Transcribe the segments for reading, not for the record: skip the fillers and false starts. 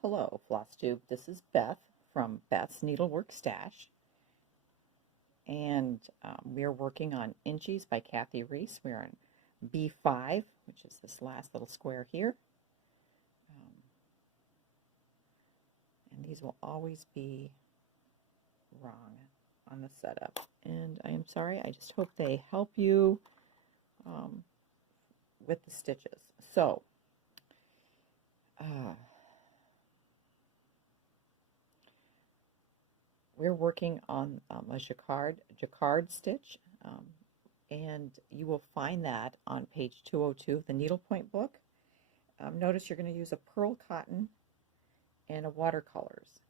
Hello, Flosstube. This is Beth from Beth's Needlework Stash, and we're working on Inchies by Rees. We're on B5, which is this last little square here. And these will always be wrong on the setup. And I am sorry, I just hope they help you with the stitches. So, we're working on a jacquard stitch, and you will find that on page 202 of the needlepoint book. Notice you're going to use a pearl cotton and a watercolors.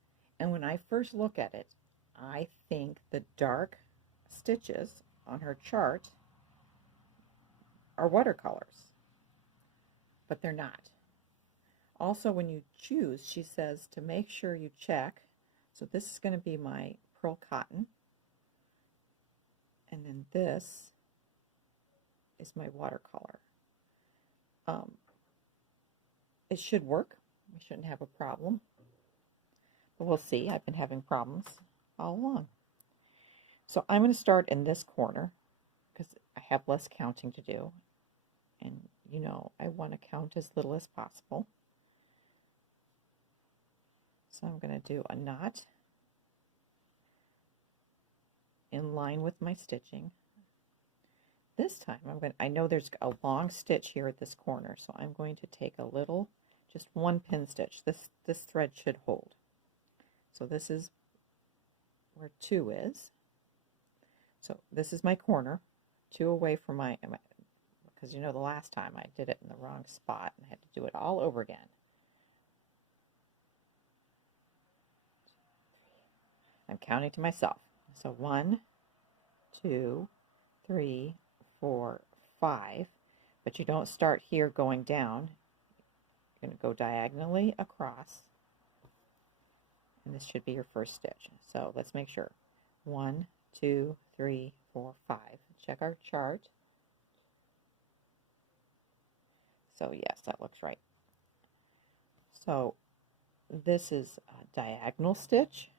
And when I first look at it, I think the dark stitches on her chart are watercolors, but they're not. Also, when you choose, she says to make sure you check. So this is going to be my pearl cotton, and then this is my watercolor. It should work. We shouldn't have a problem, but we'll see. I've been having problems all along. So I'm going to start in this corner because I have less counting to do, and you know I want to count as little as possible. So I'm going to do a knot in line with my stitching. This time I know there's a long stitch here at this corner, so I'm going to take a little, just one pin stitch. This thread should hold. So this is where 2 is. So this is my corner, 2 away from my, because you know the last time I did it in the wrong spot and I had to do it all over again. I'm counting to myself. So 1, 2, 3, 4, 5. But you don't start here going down. You're going to go diagonally across. And this should be your first stitch. So let's make sure. 1, 2, 3, 4, 5. Check our chart. So yes, that looks right. So this is a diagonal stitch.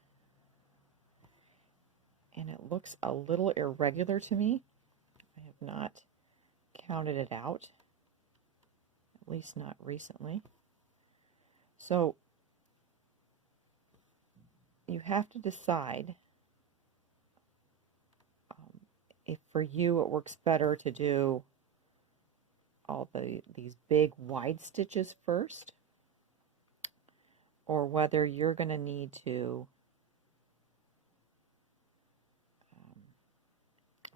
And it looks a little irregular to me. I have not counted it out, at least not recently. So you have to decide if for you it works better to do all these big wide stitches first, or whether you're going to need to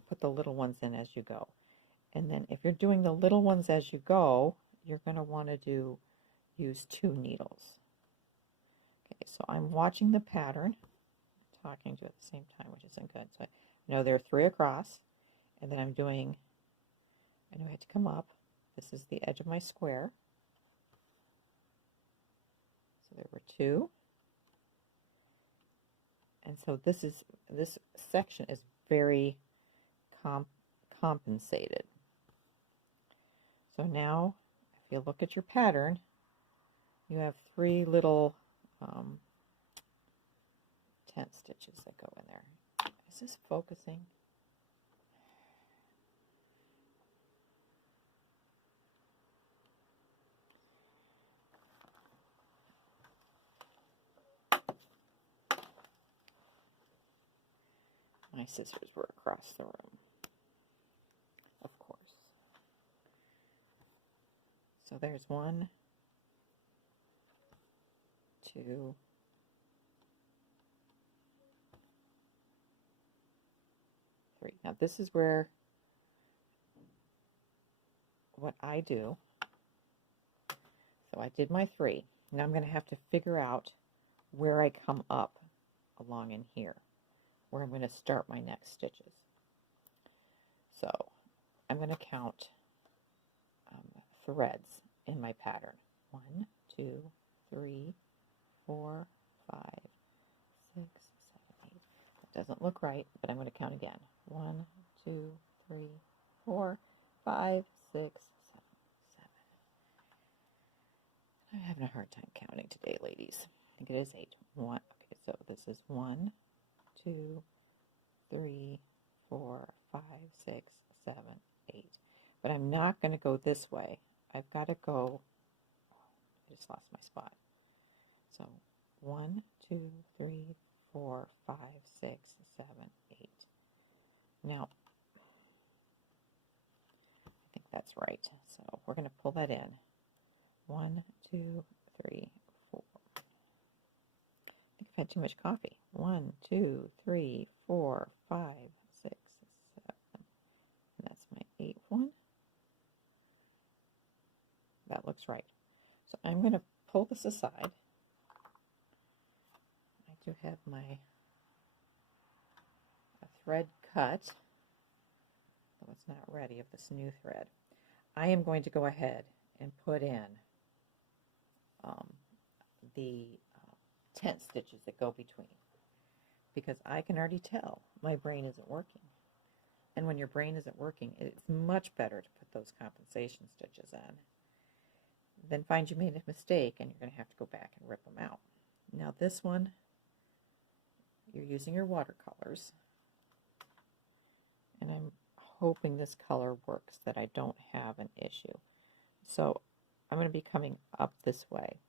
put the little ones in as you go. And then if you're doing the little ones as you go, you're going to want to use 2 needles. Okay, so I'm watching the pattern, talking to it at the same time, which isn't good. So I know there are 3 across, and then I'm doing, I know I had to come up. This is the edge of my square. So there were 2. And so this section is very compensated. So now, if you look at your pattern, you have 3 little tent stitches that go in there. Is this focusing? My scissors were across the room, of course. So there's 1, 2, 3. Now this is where what I do. So I did my 3. Now I'm going to have to figure out where I come up along in here, where I'm going to start my next stitches. So I'm going to count threads in my pattern. 1, 2, 3, 4, 5, 6, 7, 8. That doesn't look right, but I'm going to count again. 1, 2, 3, 4, 5, 6, 7, 7. I'm having a hard time counting today, ladies. I think it is 8. One. Okay, so this is 1, 2, 3, 4, 5, 6, 7, 8. But I'm not going to go this way. I've got to go. I just lost my spot. So 1, 2, 3, 4, 5, 6, 7, 8. Now, I think that's right. So we're going to pull that in. 1, 2, 3, 4. I think I've had too much coffee. 1, 2, 3, 4, 5, 6, 7. And that's my 8th one. That looks right. So I'm going to pull this aside. I do have my thread cut, though it's not ready, of this new thread. I am going to go ahead and put in the tent stitches that go between, because I can already tell my brain isn't working. And when your brain isn't working, it's much better to put those compensation stitches in than find you made a mistake and you're going to have to go back and rip them out. Now this one, you're using your watercolors, and I'm hoping this color works, that I don't have an issue. So I'm going to be coming up this way.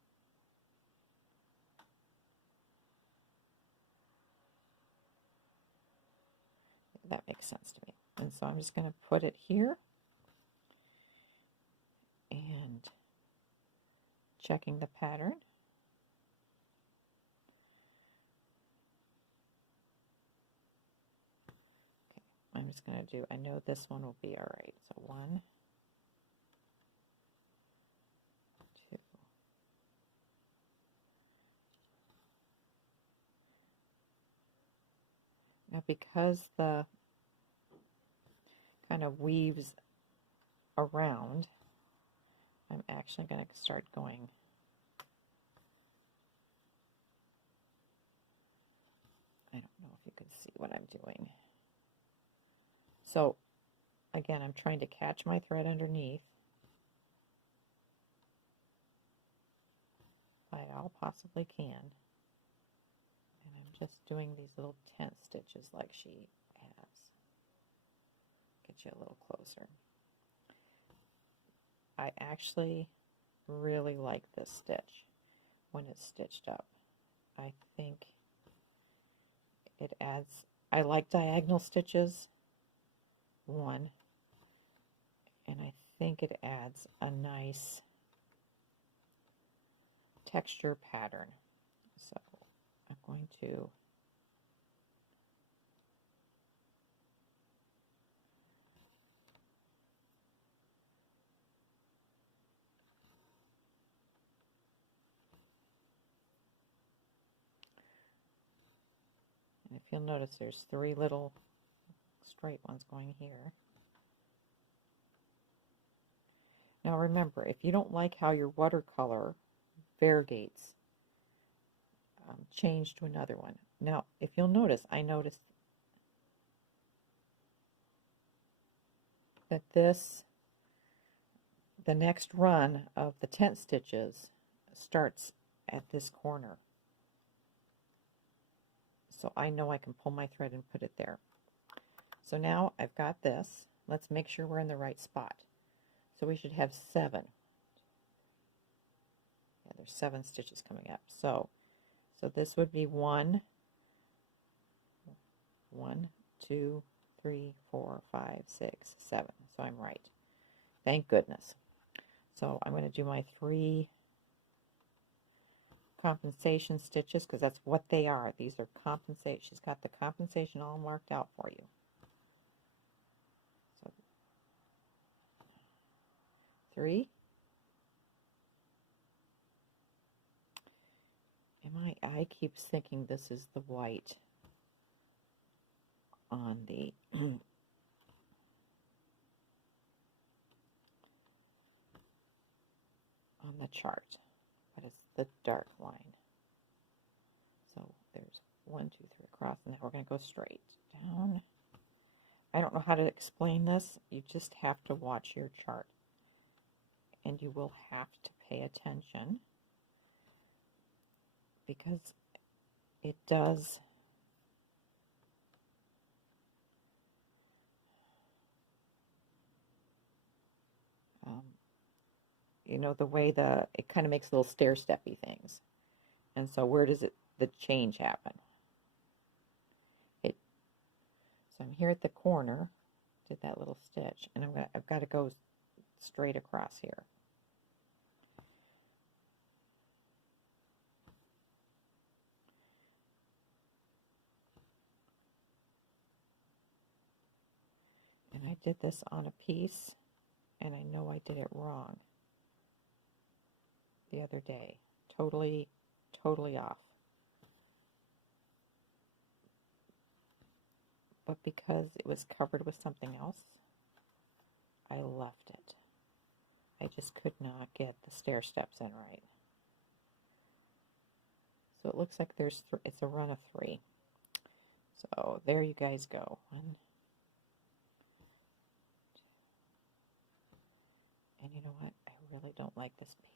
That makes sense to me. And so I'm just going to put it here and checking the pattern. Okay, I'm just going to do, I know this one will be all right. So 1, 2. Now because the kind of weaves around, I'm actually going to start going I don't know if you can see what I'm doing. So again, I'm trying to catch my thread underneath if I all possibly can. And I'm just doing these little tent stitches like she has. Get you a little closer. I actually really like this stitch when it's stitched up. I think it adds, I like diagonal stitches, one, and I think it adds a nice texture pattern. So I'm going to and if you'll notice, there's 3 little straight ones going here. Now remember, if you don't like how your watercolor variegates, change to another one. Now, if you'll notice, I noticed that the next run of the tent stitches starts at this corner. So I know I can pull my thread and put it there. So now I've got this. Let's make sure we're in the right spot. So we should have 7. Yeah, there's 7 stitches coming up. So this would be 1, 2, 3, 4, 5, 6, 7. So I'm right. Thank goodness. So I'm going to do my 3 compensation stitches, because that's what they are. These are compensation. She's got the compensation all marked out for you. So 3. And my eye keeps thinking this is the white on the on the chart, but it's the dark line. So there's 1, 2, 3 across, and now we're going to go straight down. I don't know how to explain this. You just have to watch your chart, and you will have to pay attention. because it does, you know, the way it kind of makes little stair-steppy things. And so where does the change happen? So I'm here at the corner, did that little stitch, and I've got to go straight across here. And I did this on a piece, and I know I did it wrong the other day. Totally off. But because it was covered with something else, I left it. I just could not get the stair steps in right. So it looks like it's a run of 3. So there you guys go. 1, 2. And you know what? I really don't like this pink.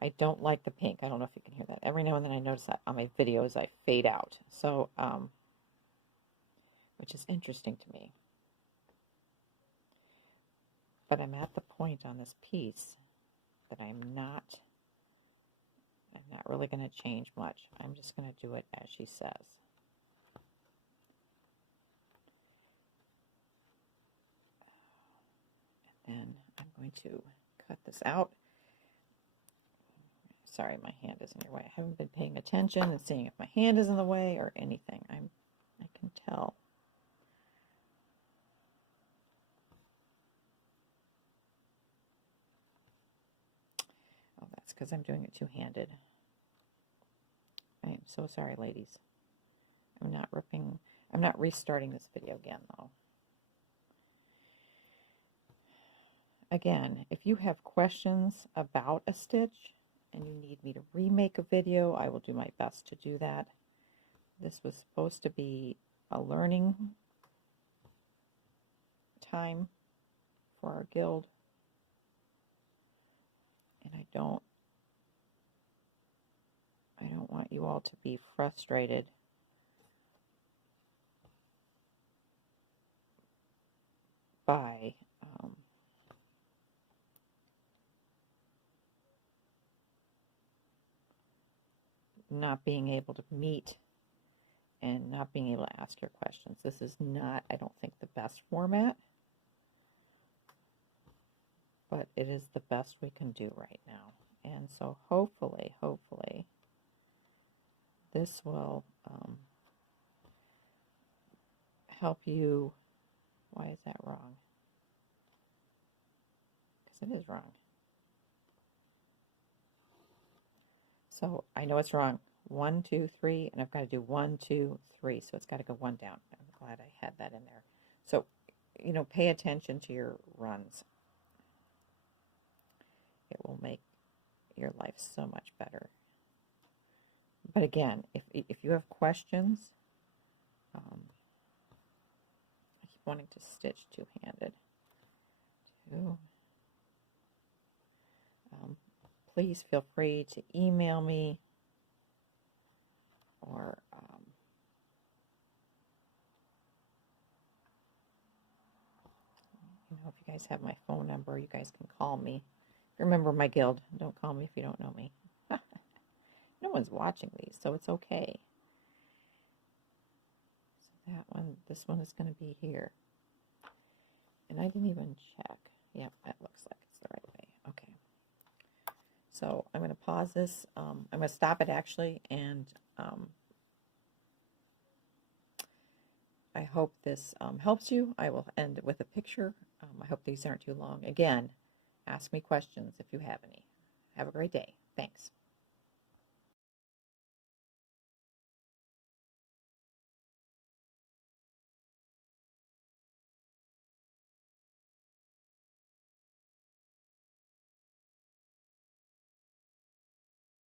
I don't like the pink. I don't know if you can hear that. Every now and then I notice that on my videos I fade out. So, which is interesting to me. But I'm at the point on this piece that I'm not really going to change much. I'm just going to do it as she says. And then I'm going to cut this out. Sorry, my hand is in your way. I haven't been paying attention and seeing if my hand is in the way or anything. I can tell. Oh, that's because I'm doing it two-handed. I am so sorry, ladies. I'm not restarting this video again, though. Again, if you have questions about a stitch and you need me to remake a video, I will do my best to do that. This was supposed to be a learning time for our guild, and I don't want you all to be frustrated by not being able to meet and not being able to ask your questions. This is not, I don't think, the best format, but it is the best we can do right now. And so hopefully, this will help you. Why is that wrong? Because it is wrong. So I know it's wrong. 1, 2, 3, and I've got to do 1, 2, 3. So it's got to go 1 down. I'm glad I had that in there. So, you know, pay attention to your runs. It will make your life so much better. But again, if you have questions, I keep wanting to stitch two-handed. Please feel free to email me or you know, if you guys have my phone number, you guys can call me. Remember my guild, don't call me if you don't know me. No one's watching these, so it's okay. So that one, this one is going to be here. And I didn't even check. Yep, that looks like it's the right way. Okay. So I'm going to pause this. I'm going to stop it actually, and I hope this helps you. I will end with a picture. I hope these aren't too long. Again, ask me questions if you have any. Have a great day. Thanks.